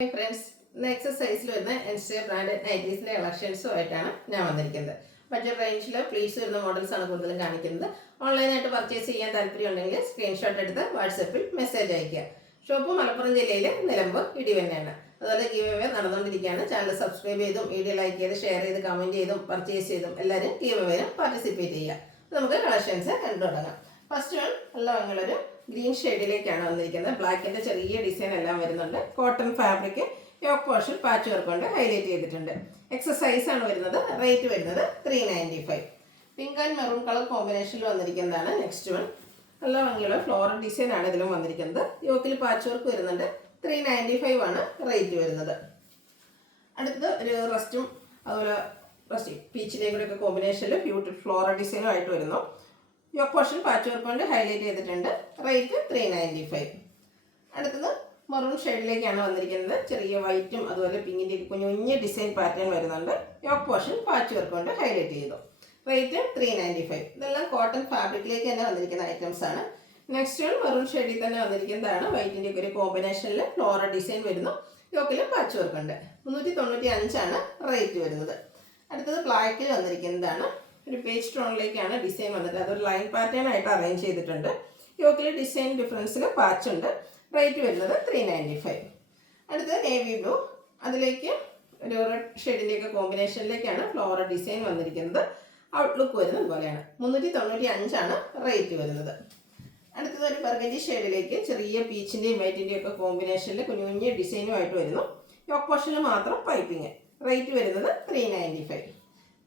Hi friends, ഇന്ന് എക്സസൈസിൽ വരുന്ന എൻസ്റ്റേ branded നൈറ്റീസിൻ്റെ കളക്ഷൻസുമായിട്ടാണ് ഞാൻ വന്നിരിക്കുന്നത്. ബഡ്ജറ്റ് റേഞ്ചിൽ പ്ലീസ് വരുന്ന മോഡൽസാണ് കൂടുതലും കാണിക്കുന്നത്. ഓൺലൈനായിട്ട് പർച്ചേസ് ചെയ്യാൻ താല്പര്യമുണ്ടെങ്കിൽ സ്ക്രീൻഷോട്ട് എടുത്ത് വാട്സപ്പിൽ മെസ്സേജ് അയയ്ക്കുക. ഷോപ്പ് മലപ്പുറം ജില്ലയിൽ നിലമ്പൂർ ഇടിവന്നെയാണ്. അതുപോലെ ഗീവ് അവേ നടന്നുകൊണ്ടിരിക്കുകയാണ്. ചാനൽ സബ്സ്ക്രൈബ് ചെയ്തും വീഡിയോ ലൈക്ക് ചെയ്ത് ഷെയർ ചെയ്ത് കമൻറ്റ് ചെയ്തും പർച്ചേസ് ചെയ്തും എല്ലാവരും ഗീവ് അവേയിലും പാർട്ടിസിപ്പേറ്റ് ചെയ്യുക. നമുക്ക് കളക്ഷൻസ് കണ്ടു തുടങ്ങാം. ഫസ്റ്റ് വൺ നല്ല ഭംഗിയുള്ളൊരു ഗ്രീൻ ഷെയ്ഡിലേക്കാണ് വന്നിരിക്കുന്നത്. ബ്ലാക്കിൻ്റെ ചെറിയ ഡിസൈൻ എല്ലാം വരുന്നുണ്ട്. Cotton fabric yoke portion patch work കൊണ്ട് ഹൈലൈറ്റ് ചെയ്തിട്ടുണ്ട്. എക്സസൈസ് ആണ് വരുന്നത്. റേറ്റ് വരുന്നത് 395. പിങ്ക് ആൻഡ് മെറൂൺ കളർ കോമ്പിനേഷനിൽ വന്നിരിക്കുന്നതാണ് നെക്സ്റ്റ് വൺ. നല്ല ഭംഗിയുള്ള ഫ്ലോറൽ ഡിസൈൻ ആണ് ഇതിലും വന്നിരിക്കുന്നത്. യോക്കിൽ പാച്ച് വർക്ക് വരുന്നുണ്ട്. 395 ആണ് റേറ്റ് വരുന്നത്. അടുത്തത് ഒരു റസ്റ്റും അതുപോലെ റസ്റ്റ് പീച്ചിൻ്റെയും കൂടെ ഒക്കെ കോമ്പിനേഷനിൽ ബ്യൂട്ടിഫുൾ ഫ്ലോറൽ ഡിസൈനും ആയിട്ട് വരുന്നു. യോക്ക് പോർഷൻ പാച്ച് വർക്ക് കൊണ്ട് ഹൈലൈറ്റ് ചെയ്തിട്ടുണ്ട്. റേറ്റ് 395. അടുത്തത് മറൂൺ ഷെയ്ഡിലേക്കാണ് വന്നിരിക്കുന്നത്. ചെറിയ വൈറ്റും അതുപോലെ പിങ്കിൻ്റെ കുഞ്ഞു ഡിസൈൻ പാറ്റേൺ വരുന്നുണ്ട്. യോക്ക് പോർഷൻ പാച്ച് വർക്ക് കൊണ്ട് ഹൈലൈറ്റ് ചെയ്തു. റേറ്റ് 395. ഇതെല്ലാം കോട്ടൺ ഫാബ്രിക്കിലേക്ക് തന്നെ വന്നിരിക്കുന്ന ഐറ്റംസ് ആണ്. നെക്സ്റ്റ് വൺ മറൂൺ ഷെയ്ഡിൽ തന്നെ വന്നിരിക്കുന്നതാണ്. വൈറ്റിൻ്റെ ഒക്കെ ഒരു കോമ്പിനേഷനിൽ ഫ്ലോറൽ ഡിസൈൻ വരുന്നു. യോക്കിൽ പാച്ച് വർക്ക് ഉണ്ട്. 395 ആണ് റേറ്റ് വരുന്നത്. അടുത്തത് ബ്ലാക്കിൽ വന്നിരിക്കുന്നതാണ്. ഒരു പേജ് ടോണിലേക്കാണ് ഡിസൈൻ വന്നിട്ട് അതൊരു ലൈൻ പാറ്റേൺ ആയിട്ട് അറേഞ്ച് ചെയ്തിട്ടുണ്ട്. യോക്കിൽ ഡിസൈൻ ഡിഫറൻസിൽ പാച്ച് ഉണ്ട്. റേറ്റ് വരുന്നത് 395. അടുത്തത് നേവി ബ്ലൂ, അതിലേക്ക് ഒരു റെഡ് ഷെയ്ഡിൻ്റെയൊക്കെ കോമ്പിനേഷനിലേക്കാണ് ഫ്ലോറൽ ഡിസൈൻ വന്നിരിക്കുന്നത്. ഔട്ട്ലുക്ക് വരുന്നത് ഇതുപോലെയാണ്. 395 ആണ് റേറ്റ് വരുന്നത്. അടുത്തത് ഒരു ബർഗൻഡി ഷെയ്ഡിലേക്ക് ചെറിയ പീച്ചിൻ്റെയും വൈറ്റിൻ്റെയും ഒക്കെ കോമ്പിനേഷനിൽ കുഞ്ഞു ഡിസൈനുമായിട്ട് വരുന്നു. യോക്ക് പോർഷനിൽ മാത്രം പൈപ്പിങ്. റേറ്റ് വരുന്നത് 395.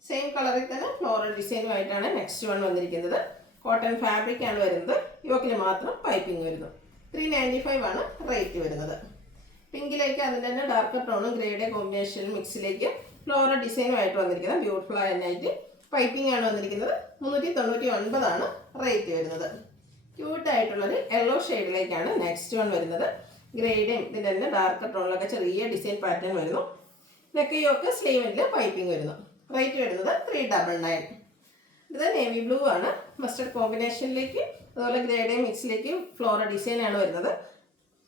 സെയിം കളറിൽ തന്നെ ഫ്ലോറൽ ഡിസൈനുമായിട്ടാണ് നെക്സ്റ്റ് വൺ വന്നിരിക്കുന്നത്. കോട്ടൺ ഫാബ്രിക് ആണ് വരുന്നത്. യോക്കിൽ മാത്രം പൈപ്പിംഗ് വരുന്നു. 395 ആണ് റേറ്റ് വരുന്നത്. പിങ്കിലേക്ക് അതിൻ്റെ തന്നെ ഡാർക്കർ ടോണും ഗ്രേയുടെ കോമ്പിനേഷൻ മിക്സിലേക്ക് ഫ്ലോറൽ ഡിസൈനുമായിട്ട് വന്നിരിക്കുന്നത്. ബ്യൂട്ടിഫുൾ ആയിട്ട് പൈപ്പിംഗ് ആണ് വന്നിരിക്കുന്നത്. 399 ആണ് റേറ്റ് വരുന്നത്. ക്യൂട്ടായിട്ടുള്ളൊരു യെല്ലോ ഷെയ്ഡിലേക്കാണ് നെക്സ്റ്റ് വൺ വരുന്നത്. ഗ്രേയുടെയും ഇതിൻ്റെ തന്നെ ഡാർക്കർ ടോണിലൊക്കെ ചെറിയ ഡിസൈൻ പാറ്റേൺ വരുന്നു. നെക്ക് യോക്ക് സ്ലീവിൻ്റെ പൈപ്പിംഗ് വരുന്നു. റേറ്റ് വരുന്നത് 399. ഇത് നേവി ബ്ലൂ ആണ്. മസ്റ്റർഡ് കോമ്പിനേഷനിലേക്ക് അതുപോലെ ഗ്രേഡേ മിക്സിലേക്ക് ഫ്ലോറൽ ഡിസൈൻ ആണ് വരുന്നത്.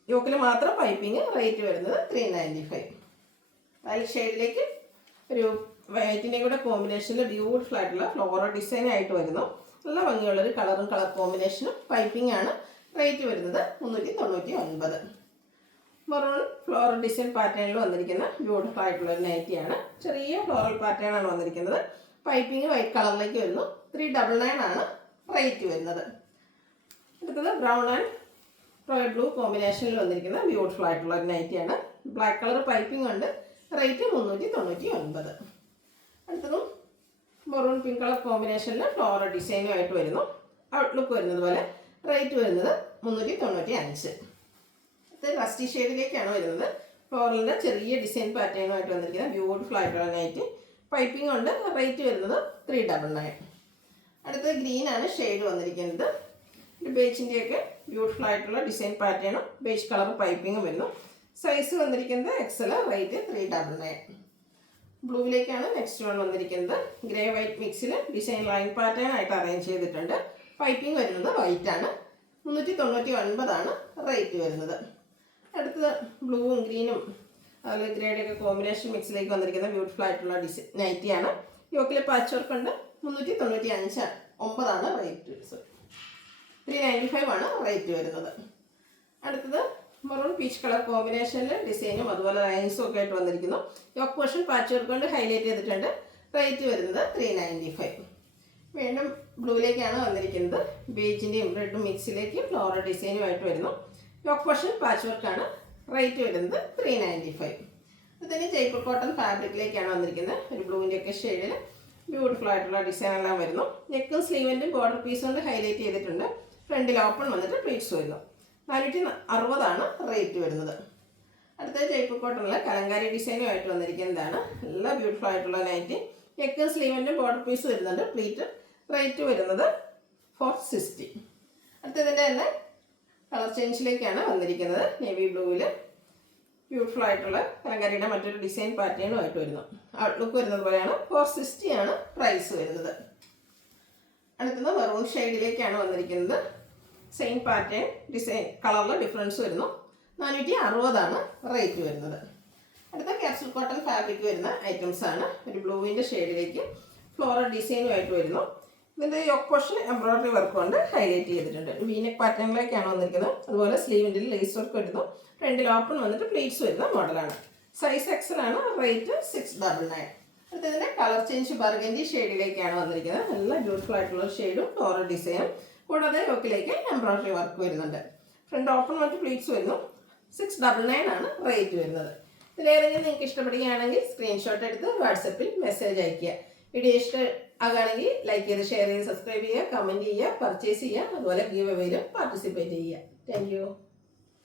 യോക്കിൽ മാത്രം പൈപ്പിംഗ്. റേറ്റ് വരുന്നത് 395. വൈറ്റ് ഷെയ്ഡിലേക്ക് ഒരു വൈറ്റിൻ്റെ കൂടെ കോമ്പിനേഷനിൽ ബ്യൂട്ടിഫുൾ ആയിട്ടുള്ള ഫ്ലോറൽ ഡിസൈൻ ആയിട്ട് വരുന്നു. നല്ല ഭംഗിയുള്ളൊരു കളറും കളർ കോമ്പിനേഷനും പൈപ്പിംഗ് ആണ്. റേറ്റ് വരുന്നത് 399. മറൂൺ ഫ്ലോറൽ ഡിസൈൻ പാറ്റേണിൽ വന്നിരിക്കുന്ന ബ്യൂട്ടിഫുൾ ആയിട്ടുള്ള ഒരു നൈറ്റിയാണ്. ചെറിയ ഫ്ലോറൽ പാറ്റേൺ ആണ് വന്നിരിക്കുന്നത്. പൈപ്പിംഗ് വൈറ്റ് കളറിലേക്ക് വരുന്നു. 399 ആണ് റേറ്റ് വരുന്നത്. അടുത്തത് ബ്രൗൺ ആൻഡ് റോയൽ ബ്ലൂ കോമ്പിനേഷനിൽ വന്നിരിക്കുന്ന ബ്യൂട്ടിഫുൾ ആയിട്ടുള്ള ഒരു നൈറ്റിയാണ്. ബ്ലാക്ക് കളർ പൈപ്പിംഗ് ഉണ്ട്. റേറ്റ് 399. അടുത്തതും മറൂൺ പിങ്ക് കളർ കോമ്പിനേഷനിൽ ഫ്ലോറൽ ഡിസൈനുമായിട്ട് വരുന്നു. ഔട്ട്ലുക്ക് വരുന്നത് പോലെ. റേറ്റ് വരുന്നത് 395. റസ്റ്റി ഷെയ്ഡിലേക്കാണ് വരുന്നത്. ഫ്ലോറലിൻ്റെ ചെറിയ ഡിസൈൻ പാറ്റേണുമായിട്ട് വന്നിരിക്കുന്നത് ബ്യൂട്ടിഫുൾ ആയിട്ടുള്ള നൈറ്റ്. പൈപ്പിംഗ് ഉണ്ട്. റേറ്റ് വരുന്നത് 399. അടുത്തത് ഗ്രീൻ ആണ് ഷെയ്ഡ് വന്നിരിക്കുന്നത്. ബേജിൻ്റെയൊക്കെ ബ്യൂട്ടിഫുൾ ആയിട്ടുള്ള ഡിസൈൻ പാറ്റേണും ബേജ് കളർ പൈപ്പിങ്ങും വരുന്നു. സൈസ് വന്നിരിക്കുന്നത് XL. റേറ്റ് 399. ബ്ലൂവിലേക്കാണ് നെക്സ്റ്റ് വൺ വന്നിരിക്കുന്നത്. ഗ്രേ വൈറ്റ് മിക്സിൽ ഡിസൈൻ ലൈൻ പാറ്റേൺ ആയിട്ട് അറേഞ്ച് ചെയ്തിട്ടുണ്ട്. പൈപ്പിംഗ് വരുന്നത് വൈറ്റ് ആണ്. 399 ആണ് റേറ്റ് വരുന്നത്. അടുത്തത് ബ്ലൂവും ഗ്രീനും അതുപോലെ ഗ്രേയുടെ ഒക്കെ കോമ്പിനേഷൻ മിക്സിലേക്ക് വന്നിരിക്കുന്ന ബ്യൂട്ടിഫുൾ ആയിട്ടുള്ള നൈറ്റിയാണ്. യോക്കിൽ പാച്ച് വർക്ക് ഉണ്ട്. 395 ആണ് റേറ്റ്. 395 ആണ് റേറ്റ് വരുന്നത്. അടുത്തത് മറൂൺ പീച്ച് കളർ കോമ്പിനേഷനിൽ ഡിസൈനും അതുപോലെ ലൈൻസും ഒക്കെ ആയിട്ട് വന്നിരിക്കുന്നു. യോക്ക് പോർഷൻ പാച്ച് വർക്ക് കൊണ്ട് ഹൈലൈറ്റ് ചെയ്തിട്ടുണ്ട്. റേറ്റ് വരുന്നത് 395. വീണ്ടും ബ്ലൂയിലേക്കാണ് വന്നിരിക്കുന്നത്. ബേജിൻ്റെയും റെഡും മിക്സിലേക്ക് ഫ്ലോറൽ ഡിസൈനുമായിട്ട് വരുന്നു. യോക്ക് പോർഷൻ പാച്ച് വർക്കാണ്. റേറ്റ് വരുന്നത് 395. ഇതിന് ജയ്പൂർ കോട്ടൺ ഫാബ്രിക്കിലേക്കാണ് വന്നിരിക്കുന്നത്. ഒരു ബ്ലൂവിൻ്റെ ഒക്കെ ഷെയ്ഡിൽ ബ്യൂട്ടിഫുൾ ആയിട്ടുള്ള ഡിസൈൻ എല്ലാം വരുന്നു. നെക്കും സ്ലീവിൻ്റെയും ബോർഡർ പീസ് കൊണ്ട് ഹൈലൈറ്റ് ചെയ്തിട്ടുണ്ട്. ഫ്രണ്ടിൽ ഓപ്പൺ വന്നിട്ട് പ്ലീറ്റ്സ് വരുന്നു. 460 ആണ് റേറ്റ് വരുന്നത്. അടുത്ത ജയ്പൂർ കോട്ടണിൽ കലങ്കാരി ഡിസൈനുമായിട്ട് വന്നിരിക്കുന്നതാണ്. നല്ല ബ്യൂട്ടിഫുൾ ആയിട്ടുള്ള നൈറ്റ്. നെക്കും സ്ലീവിൻ്റെയും ബോർഡർ പീസ് വരുന്നുണ്ട്. പ്ലീറ്റ്. റേറ്റ് വരുന്നത് 460. അടുത്തതിൻ്റെ തന്നെ കളർ ചേഞ്ചിലേക്കാണ് വന്നിരിക്കുന്നത്. നേവി ബ്ലൂവിൽ ബ്യൂട്ടിഫുൾ ആയിട്ടുള്ള കലങ്കാരിയുടെ മറ്റൊരു ഡിസൈൻ പാറ്റേണുമായിട്ട് വരുന്നു. ഔട്ട്ലുക്ക് വരുന്നത് പോലെയാണ്. 460 ആണ് പ്രൈസ് വരുന്നത്. അടുത്തത് മെറൂൺ ഷെയ്ഡിലേക്കാണ് വന്നിരിക്കുന്നത്. സെയിം പാറ്റേൺ ഡിസൈൻ കളറിൽ ഡിഫറൻസ് വരുന്നു. 460 റേറ്റ് വരുന്നത്. ക്യാപ്സൂൾ കോട്ടൺ ഫാബ്രിക് വരുന്ന ഐറ്റംസ് ആണ്. ഒരു ബ്ലൂവിൻ്റെ ഷെയ്ഡിലേക്ക് ഫ്ലോറൽ ഡിസൈനുമായിട്ട് വരുന്നു. ഇതിൻ്റെ യോക്ക് പോർഷൻ എംബ്രോയിഡറി വർക്ക് കൊണ്ട് ഹൈലൈറ്റ് ചെയ്തിട്ടുണ്ട്. വീനെക്ക് പാറ്റേണിലേക്കാണ് വന്നിരിക്കുന്നത്. അതുപോലെ സ്ലീവിൻ്റെ ലേസ് വർക്ക് വരുന്നു. ഫ്രണ്ടിൽ ഓപ്പൺ വന്നിട്ട് പ്ലീറ്റ്സ് വരുന്ന മോഡലാണ്. സൈസ് എക്സൽ ആണ്. റേറ്റ് 699. അടുത്തതിൻ്റെ കളർ ചേഞ്ച് ബർഗൻഡി ഷെയ്ഡിലേക്കാണ് വന്നിരിക്കുന്നത്. നല്ല ബ്യൂട്ടിഫുൾ ആയിട്ടുള്ള ഷെയ്ഡും ഫ്ലോറൽ ഡിസൈനും കൂടാതെ യോക്കിലേക്ക് എംബ്രോയിഡറി വർക്ക് വരുന്നുണ്ട്. ഫ്രണ്ട് ഓപ്പൺ വന്നിട്ട് പ്ലീറ്റ്സ് വരുന്നു. 699 ആണ് റേറ്റ് വരുന്നത്. ഇതിലേതെങ്കിലും നിങ്ങൾക്ക് ഇഷ്ടപ്പെടുകയാണെങ്കിൽ സ്ക്രീൻഷോട്ട് എടുത്ത് വാട്സപ്പിൽ മെസ്സേജ് അയയ്ക്കുക. വീഡിയോ ഇഷ്ടമാകുകയാണെങ്കിൽ ലൈക്ക് ചെയ്ത് ഷെയർ ചെയ്ത് സബ്സ്ക്രൈബ് ചെയ്യുക, കമൻറ്റ് ചെയ്യുക, പർച്ചേസ് ചെയ്യുക. അതുപോലെ ഗീവ് അവേയിലും പാർട്ടിസിപ്പേറ്റ് ചെയ്യുക. Thank you.